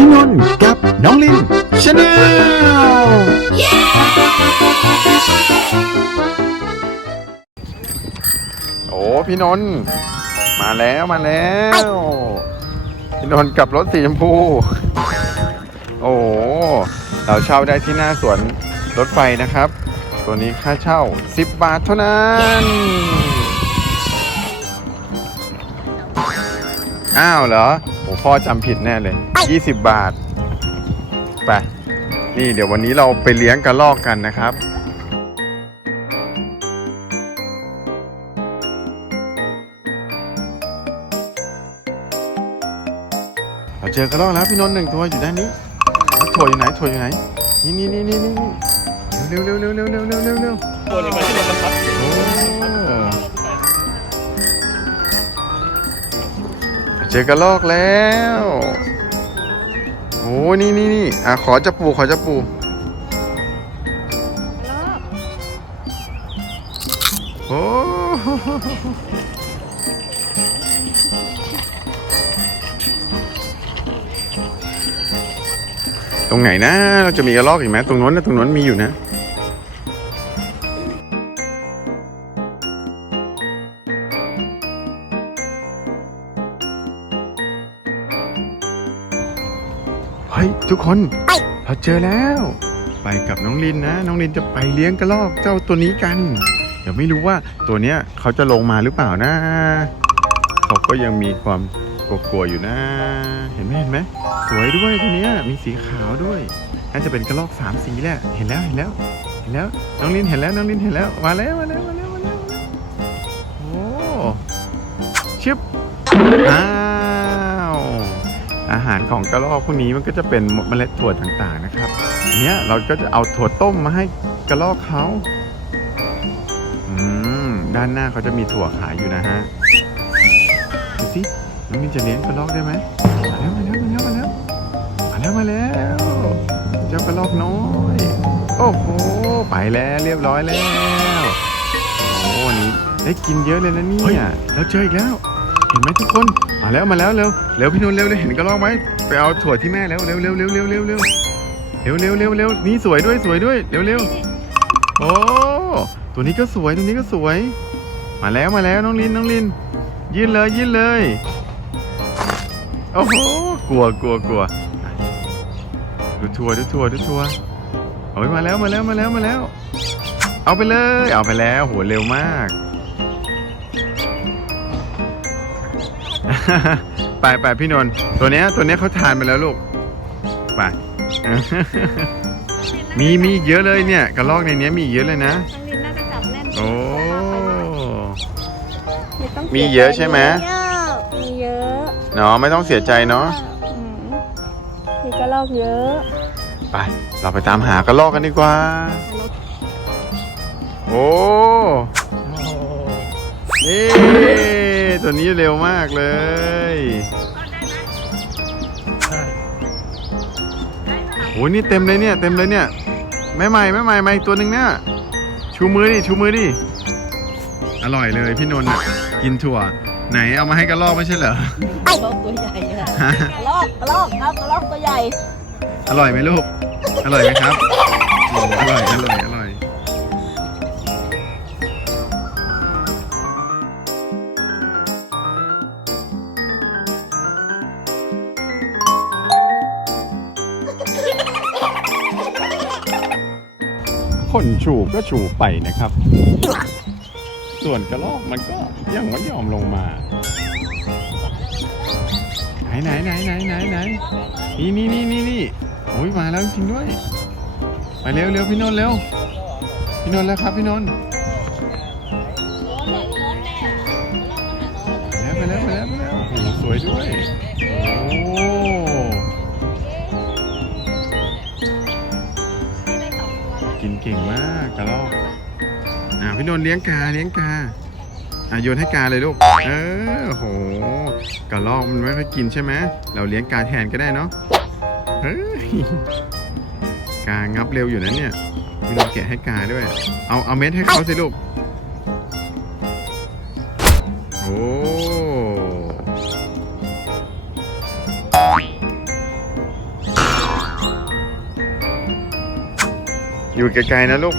พี่นนท์กับน้องลินชาแนลโอ้พี่นนท์มาแล้วมาแล้ว พี่นนท์กับรถสีชมพู โอ้เราเช่าได้ที่หน้าสวนรถไฟนะครับ ตัวนี้ค่าเช่า 10 บาทเท่านั้น อ้าวเหรอโอ้พ่อจำผิดแน่เลย 20 บาท ไป นี่เดี๋ยววันนี้เราไปเลี้ยงกระลอกกันนะครับ เราเจอกระรอกแล้วพี่นนท์หนึ่งตัวอยู่ด้านนี้แล้วถั่วอยู่ไหนถั่วอยู่ไหน นี่นี่นี่นี่นี่นี่เร็วเร็วเร็วเร็วเร็วเร็วเร็วเร็วตัวนี้มาที่นี่นะครับโอ้ เจอกระรอกแล้วโอ้นี่นี่นี่อะขอจะปูขอจะปูโอ้ตรงไหนนะ เราจะมีกระรอกอีกไหมตรงโน้นนะตรงโน้นมีอยู่นะ ฮ้ยทุกคนเราเจอแล้ว ไปกับน้องลินนะ น้องลินจะไปเลี้ยงกระรอกเจ้าตัวนี้กัน เดี๋ยวไม่รู้ว่าตัวเนี้ยเขาจะลงมาหรือเปล่านะ เขาก็ยังมีความกลัวๆอยู่นะ เห็นไหมเห็นไหมสวยด้วยตัวเนี้ยมีสีขาวด้วยน่าจะเป็นกระรอกสามสีแหละ เห็นแล้วเห็นแล้วเห็นแล้วน้องลินเห็นแล้วน้องลินเห็นแล้วมาแล้วมาแล้วมาแล้วมาแล้วมาแล้วโอ้ชึบอ้าว อาหารของกระรอกพวกนี้มันก็จะเป็นเมล็ดถั่วต่างๆนะครับอันนี้เราก็จะเอาถั่วต้มมาให้กระรอกเขาอืมด้านหน้าเขาจะมีถั่วขายอยู่นะฮะดูสิน้องมินจะเลี้ยงกระรอกได้ไหมมาแล้วมาแล้วมาแล้วมาแล้วมาแล้วมาแล้วเจ้ากระรอกน้อยโอ้โหไปแล้วเรียบร้อยแล้วโอ้วันนี้ได้กินเยอะเลยนะเนี่ยเราเจออีกแล้ว เห็นไหมทุกคนมาแล้วมาแล้วเร็วเร็วพี่นนท์เร็วเลยเห็นกระรอกไหมไปเอาถั่วที่แม่แล้วเร็วเร็วเร็วเร็วเร็วเร็วเร็วเร็วเร็วเร็วนี่สวยด้วยสวยด้วยเร็วเร็วโอ้ตัวนี้ก็สวยตัวนี้ก็สวย มาแล้วมาแล้วน้องลินน้องลิน ยื่นเลยยื่นเลยโอ้โหกลัวกลัวกลัวดูทัวร์ดูทัวร์ดูทัวร์โอ้ยมาแล้วมาแล้วมาแล้วมาแล้ว เอาไปเลย เอาไปแล้วโหเร็วมาก ไปไปพี่นนท์ตัวเนี้ยตัวเนี้ยเขาทานไปแล้วลูกไป มีมีอีกเยอะเลยเนี่ยกระรอกในเนี้ยมีอีกเยอะเลยนะน้องลินน่าจะจับแน่นโอ้ไม่ต้องมีเยอะใช่ไหมมีเยอะเนาะไม่ต้องเสียใจเนาะอืมมีกระรอกเยอะไป เราไปตามหากระรอกกันดีกว่า โอ้นี่ ตัวนี้เร็วมากเลยใช่โอ้นี่เต็มเลยเนี่ย เต็มเลยเนี่ย แม่ใหม่แม่ใหม่มาอีกตัวหนึ่งเนี่ยชูมือดิชูมือดิอร่อยเลยพี่นนท์น่ะกินถั่ว ไหนเอามาให้กระรอกไม่ใช่เหรอกระรอกตัวใหญ่อะกระรอกกระรอกครับกระรอกตัวใหญ่ อร่อยไหมลูก อร่อยไหมครับโอ้อร่อยอร่อยอร่อย คนชูก็ชูไปนะครับ ส่วนกระรอกมันก็ยังไม่ยอมลงมา ไหนไหนไหนไหนไหนไหนนี่นี่นี่นี่นี่โอ้ยมาแล้วจริงด้วย ไปเร็วเร็วพี่นนท์เร็ว พี่นนท์แล้วครับพี่นนท์ไปแล้วไปแล้วไปแล้วไปแล้วโอ้โหสวยด้วย เก่งมากกระรอกอ่าพี่นนท์เลี้ยงกาเลี้ยงกาอะโยนให้กาเลยลูก เออโหกระรอกมันไม่ค่อยกินใช่ไหมเราเลี้ยงกาแทนก็ได้เนาะเฮ้ยกางับเร็วอยู่นะเนี่ยพี่นนท์แกะให้กาด้วย เอาเอาเม็ดให้เขาสิลูกโอ้ อยู่ไกลๆนะลูก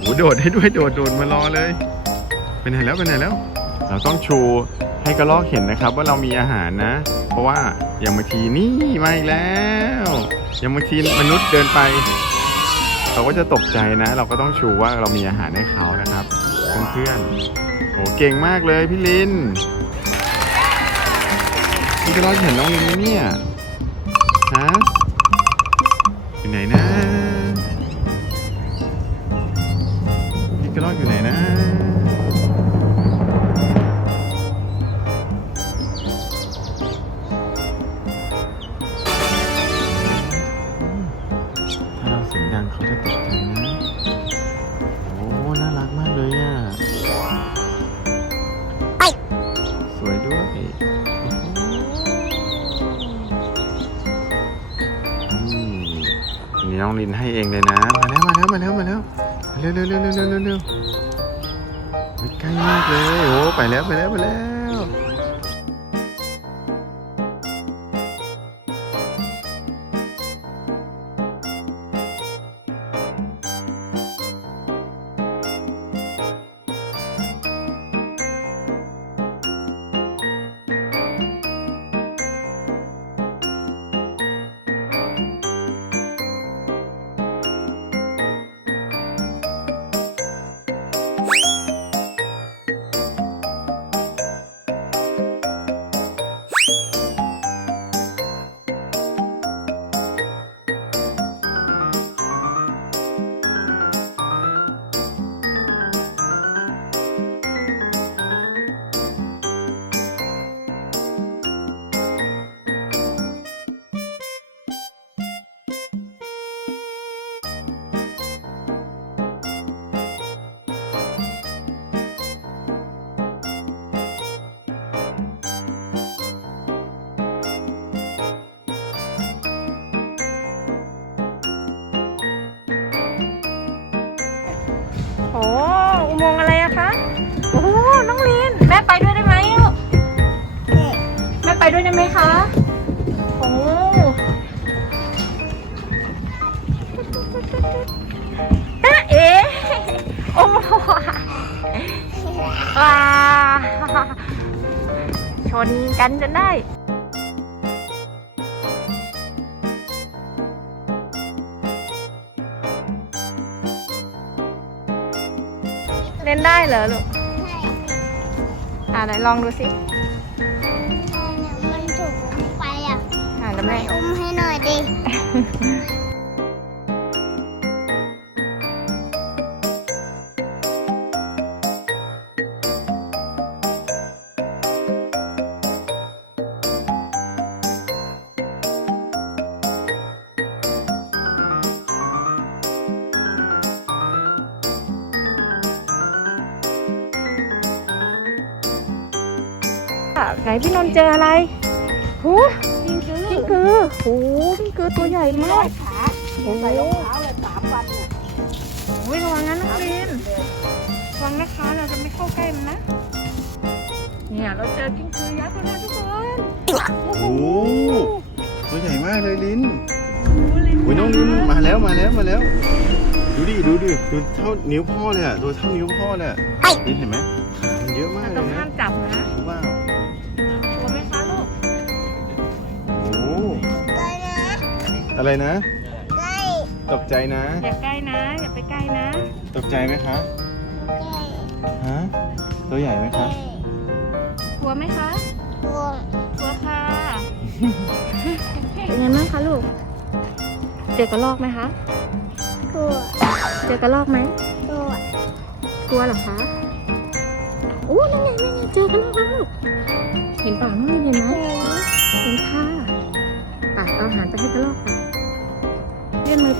โอ้โดดให้ด้วยโดดโดดมารอเลยไปไหนแล้วไปไหนแล้ว เราต้องชูให้กระรอกเห็นนะครับว่าเรามีอาหารนะ เพราะว่าอย่างบางทีนี่มาอีกแล้วอย่างบางทีมนุษย์เดินไปเราก็จะตกใจนะ เราก็ต้องชูว่าเรามีอาหารให้เขานะครับเพื่อนๆโอ้เก่งมากเลยพี่ลิน พี่กระรอกเห็นน้องลินไหมเนี่ยฮะอยู่ไหนนะพี่กระรอกอยู่ไหนนะ อันนี้น้องลินให้เองเลยนะ มาแล้วมาแล้วมาแล้วมาแล้วเร็วเร็วเร็วเร็วเร็วเร็วใกล้มากเลยโอ้ไปแล้วไปแล้วไปแล้ว โอ้อุโมงค์อะไรอะคะโอ้น้องลินแม่ไปด้วยได้ไหมลูกแม่ไปด้วยได้ไหมคะโอ้ตาเอ๋โอ้ว้าชนกันจนได้ ล่นได้เหรอลูก อ่าไหนลองดูสิมันถูกลงไปอะอ่าแล้วไปแม่ อุ้มให้หน่อยดิ ไหนพี่นนท์เจออะไรหูพิงคือหูพิงคือตัวใหญ่มากขาโอ้ใส่รองเท้าเลยสามวันเนี่ยโอ้ยระวังนะน้องลินระวังนะคะเราจะไม่เข้าใกล้มันนะ เนี่ยเราเจอกิ้งคือยักษ์แล้วนะทุกคนโอ้โหตัวใหญ่มากเลยลินโอ้ลินโอ้ยน้องลินมาแล้วมาแล้วมาแล้ว ดูดิดูดิดูเท่านิ้วพ่อเลยอะตัวเท่านิ้วพ่อเลยอะลินเห็นไหมมันเยอะมากเลต้องยห้านะ อะไรนะ ใกล้ตกใจนะ อย่าใกล้นะ อย่าไปใกล้นะ ตกใจไหมคะใกล้ฮะตัวใหญ่ไหมใกคะล้กลัวไหมคะกลัวกลัวค่ะ เป็นไงบ้างคะลูก เจอกระรอกไหมคะกลัวเจอกระรอกไหมกลัวกลัวเหรอคะโอ้นั่นไงนั่นไงเจอกันแล้วลูกเห็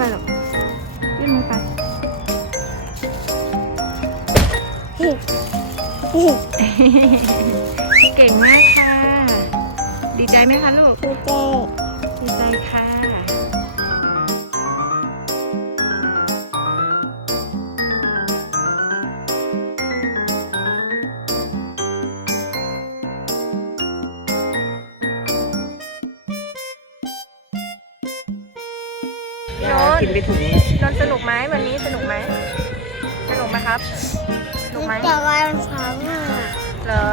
ไปหรอกยื่นมือไปเห็นเห็นเก่งมากค่ะ ดีใจไหมคะลูกคือเจ๊ดีใจค่ะ กินไปถุงนนท์สนุกไหมวันนี้สนุกไหมสนุกไหมครับสนุกไหมจะวันสองอะเหรอ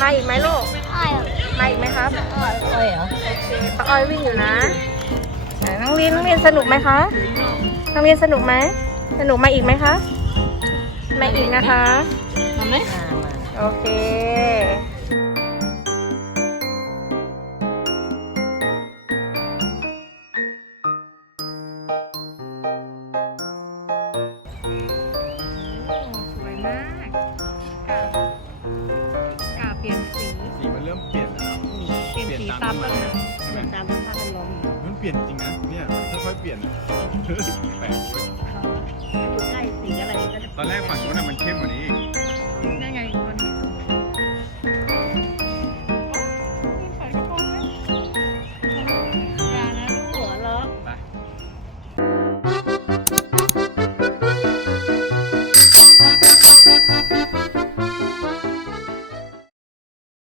มาอีกไหมลูกอ้อยมาอีกไหมครับอ้อยอ้อยเหรอโอเคป้าอ้อยวิ่งอยู่นะไหนน้องเรียนน้องเรียนสนุกไหมคะน้องเรียนสนุกไหมสนุกมาอีกไหมคะมาอีกนะคะทำไหมมาโอเคามต้นไม้มาตามสภาพแวดล้อมมันเปลี่ยนจริงนะเนี่ยมันค่อยๆเปลี่ยนอะเฮ้ยแปลกเว้ยอยู่ใกล้สีอะไรมันก็จะตอนแรกฝั่งนู้นน่ะมันเข้มกว่านี้อีก